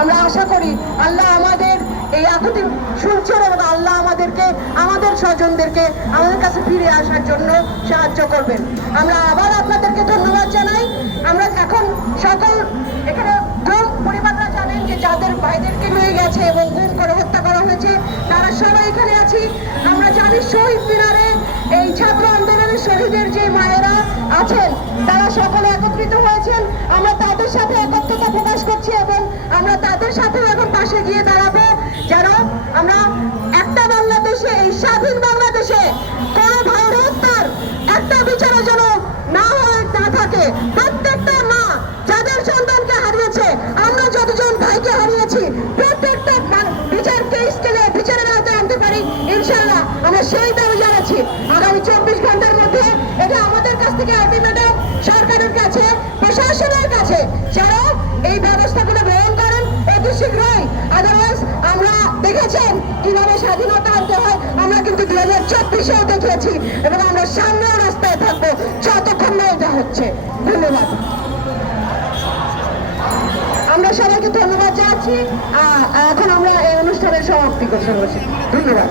আমরা আশা করি আল্লাহ আমাদের এই আকুতি শুনছেন এবং আল্লাহ আমাদেরকে, আমাদের স্বজনদেরকে আমাদের কাছে ফিরে আসার জন্য সাহায্য করবেন। আমরা আবার আপনাদেরকে ধন্যবাদ জানাই। আমরা এখন সকল, এখানে পরিবাররা জানেন যে যাদের ভাইদেরকে নিয়ে গেছে এবং গুম করে হত্যা করা হয়েছে। তারা সবাই এখানে আছি। আমরা জানি শহীদ মিনারে এই ছাত্র আন্দোলনের শহীদের যে মায়েরা আছেন, তারা সকলে একত্রিত হয়েছেন। আমরা তাদের সাথে একত্রতা প্রকাশ করছি এবং আমরা তাদের সাথেও এখন পাশে গিয়ে দাঁড়াবো। যেন আমরা একটা বাংলাদেশে, এই স্বাধীন বাংলাদেশে কোন ভাইয়ের হত্যার একটা বিচারের জন্য না হয়ে না থাকে। প্রত্যেকটা মা যাদের সন্তানকে হারিয়েছে, আমরা যতজন ভাইকে হারিয়েছি প্রত্যেকটা থেকে আলটিমেটাম সরকারের কাছে, প্রশাসনের কাছে, যারা এই ব্যবস্থাগুলো গ্রহণ করেন, অতি শীঘ্রই। আদারওয়াইজ আমরা দেখেছেন কীভাবে স্বাধীনতা আনতে হয়। আমরা কিন্তু দু হাজার চব্বিশেও দেখিয়েছি এবং আমরা সামনেও রাস্তায় থাকব, যতক্ষণ না এটা হচ্ছে। ধন্যবাদ। আমরা সবাইকে ধন্যবাদ জানাচ্ছি। এখন আমরা এই অনুষ্ঠানের সমাপ্তি ঘোষণা করছি। ধন্যবাদ।